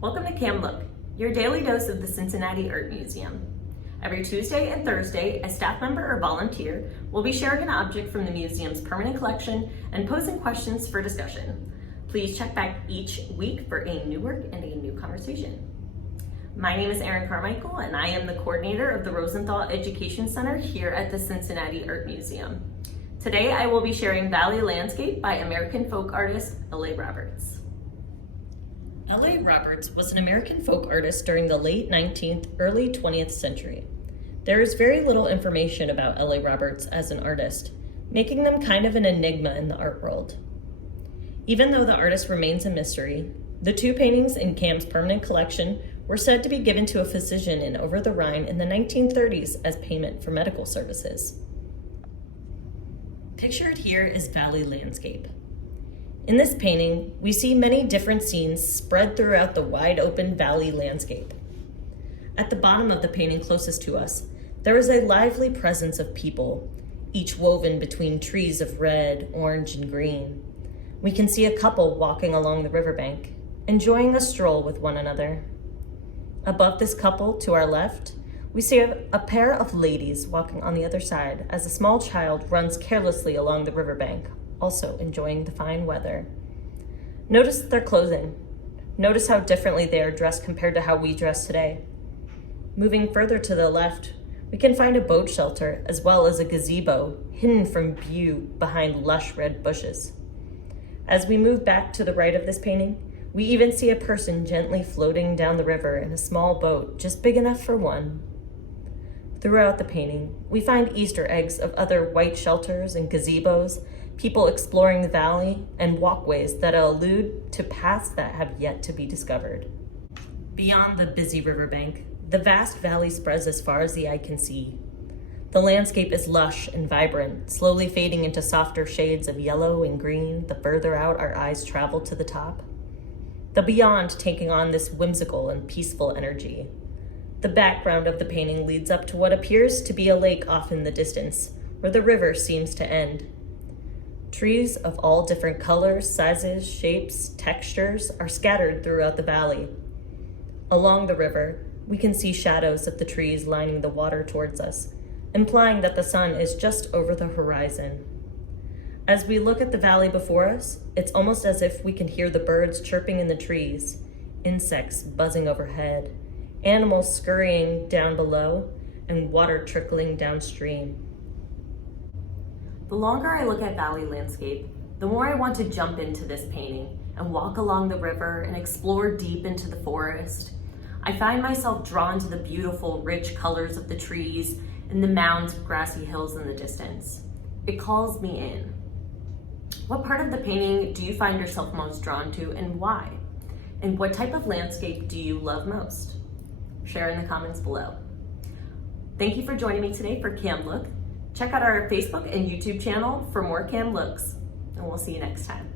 Welcome to Cam Look, your daily dose of the Cincinnati Art Museum. Every Tuesday and Thursday, a staff member or volunteer will be sharing an object from the museum's permanent collection and posing questions for discussion. Please check back each week for a new work and a new conversation. My name is Erin Carmichael, and I am the coordinator of the Rosenthal Education Center here at the Cincinnati Art Museum. Today, I will be sharing Valley Landscape by American folk artist L.A. Roberts. L.A. Roberts was an American folk artist during the late 19th, early 20th century. There is very little information about L.A. Roberts as an artist, making them kind of an enigma in the art world. Even though the artist remains a mystery, the two paintings in Cam's permanent collection were said to be given to a physician in Over the Rhine in the 1930s as payment for medical services. Pictured here is Valley Landscape. In this painting, we see many different scenes spread throughout the wide open valley landscape. At the bottom of the painting closest to us, there is a lively presence of people, each woven between trees of red, orange, and green. We can see a couple walking along the riverbank, enjoying a stroll with one another. Above this couple, to our left, we see a pair of ladies walking on the other side as a small child runs carelessly along the riverbank, also enjoying the fine weather. Notice their clothing. Notice how differently they are dressed compared to how we dress today. Moving further to the left, we can find a boat shelter as well as a gazebo hidden from view behind lush red bushes. As we move back to the right of this painting, we even see a person gently floating down the river in a small boat just big enough for one. Throughout the painting, we find Easter eggs of other white shelters and gazebos, people exploring the valley, and walkways that allude to paths that have yet to be discovered. Beyond the busy riverbank, the vast valley spreads as far as the eye can see. The landscape is lush and vibrant, slowly fading into softer shades of yellow and green the further out our eyes travel to the top. The beyond taking on this whimsical and peaceful energy. The background of the painting leads up to what appears to be a lake off in the distance, where the river seems to end. Trees of all different colors, sizes, shapes, textures are scattered throughout the valley. Along the river, we can see shadows of the trees lining the water towards us, implying that the sun is just over the horizon. As we look at the valley before us, it's almost as if we can hear the birds chirping in the trees, insects buzzing overhead, animals scurrying down below, and water trickling downstream. The longer I look at valley landscape, the more I want to jump into this painting and walk along the river and explore deep into the forest. I find myself drawn to the beautiful, rich colors of the trees and the mounds of grassy hills in the distance. It calls me in. What part of the painting do you find yourself most drawn to and why? And what type of landscape do you love most? Share in the comments below. Thank you for joining me today for Cam Look. Check out our Facebook and YouTube channel for more Cam Looks, and we'll see you next time.